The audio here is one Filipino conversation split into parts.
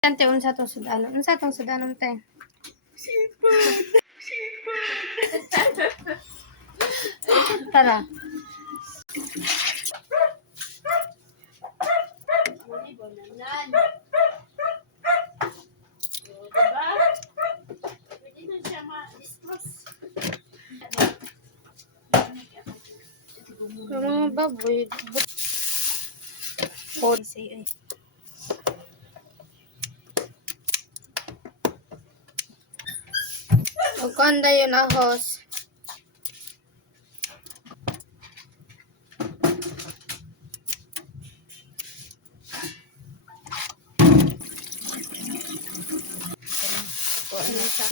Tante, unsa tong sudanon? Unsa tong sudanon, te? Sipon. Tara. Uli, bonanan. O, diba? Pwede na siya ma-discuss. Mga baboy. Pod. Magkanda yun ahos.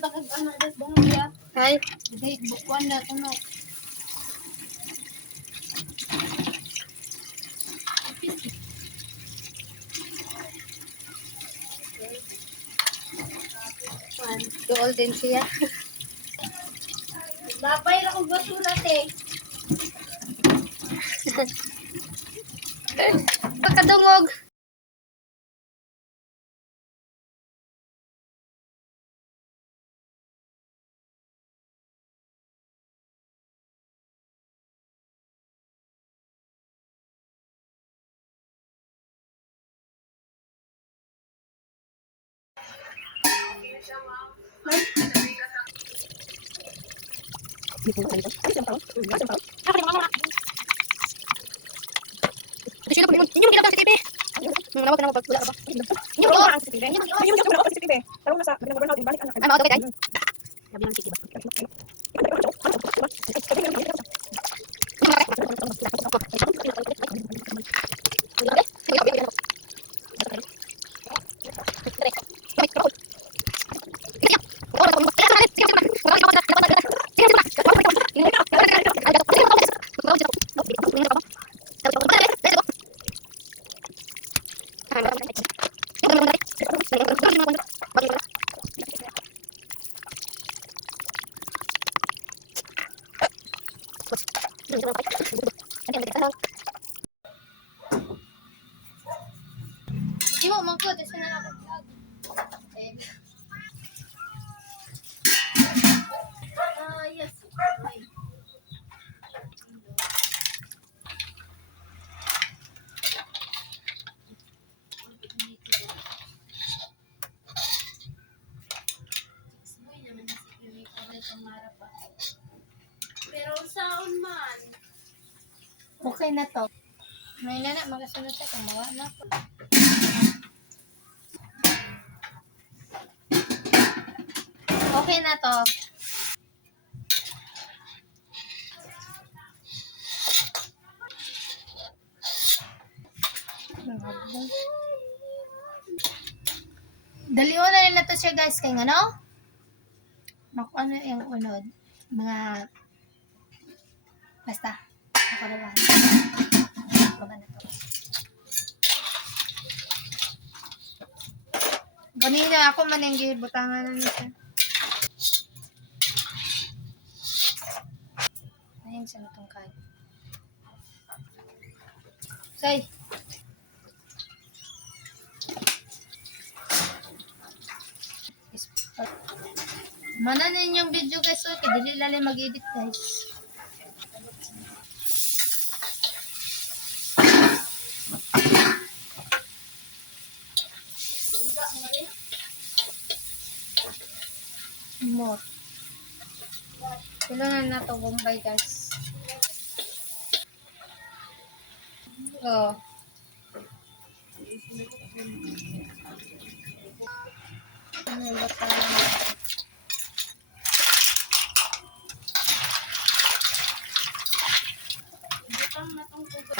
Bakit ano, das bangon niya? Hay. Hindi, bukuan na ito, no? Dool din siya. Babay na kong basura, te. Pagkadungog. Gusto na pag inyo sa TV. Nawag na mo pag wala ba. Inyo ang sa TV. Inyo ang sa TV. Taro na sa burnout ibalik ang. Ano kay? Sabi ng TV ba. Di mo mangko dito na ako vlog. Yes. Pero saon man. Okay na to. May nana magasunod sa kamawa na po. Okay na to. Daliwan na nila to siya guys kay ano? Naku ano yung unod? Mga basta. Ako na ba? Baba na to. Ganina ako manenggi butangan na niya. Ayun sa itong kay. Say. Mana na yung video guys, okay, dili lalim mag-edit guys. More. Kailangan na to Bombay guys. Oh. Ano ba tayo? Butang na tong tubig.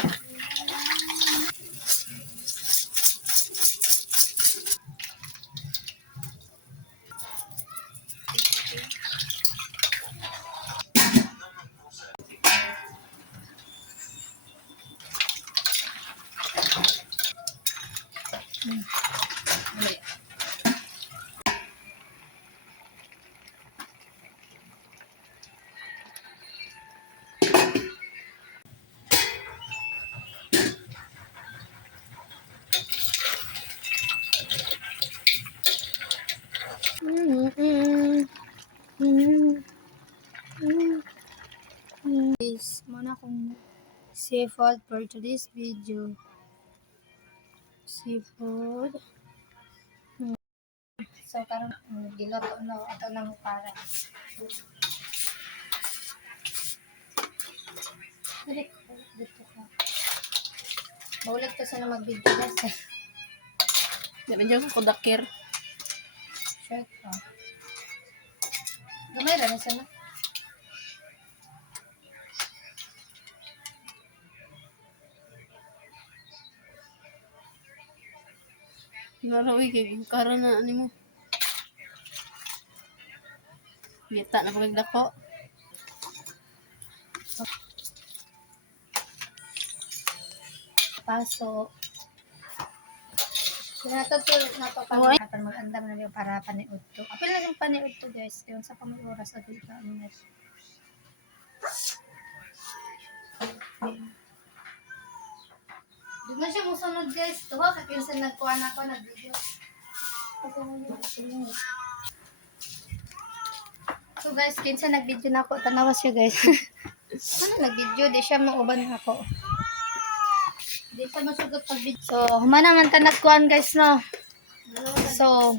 seafood for today's video. Seafood. So, karang giloto na ito ng para. Dito ka. Maulit ko sana mag-video guys. Medyo ko dakir. Shirt ka. Gamay rin na sana. Larawi kay karon na ani mo. Bita na pagdako. Paso. Nato pa apan mag-andam na yung para paniud to. Apil na yung paniud to guys. Kaya sa pang oras at ito minutes. Di na siya musunod guys. Tuwa ka kinsan nagkuha na ako nag-video. So guys, kinsan nag-video na ako. Tanawa siya guys. Ano nag-video? Di siya mauban na ako. Di siya masugot pag-video. So, humana man tanag kuhan guys no. So,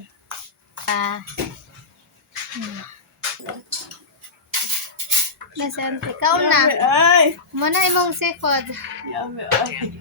Nasaan ikaw na. Ay. Humana imong seafood. Yummy. Ay.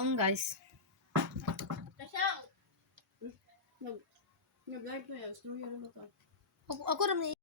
kaon guys. Kasyang! Nag-live ko yan. Story ano ba to? Ako naman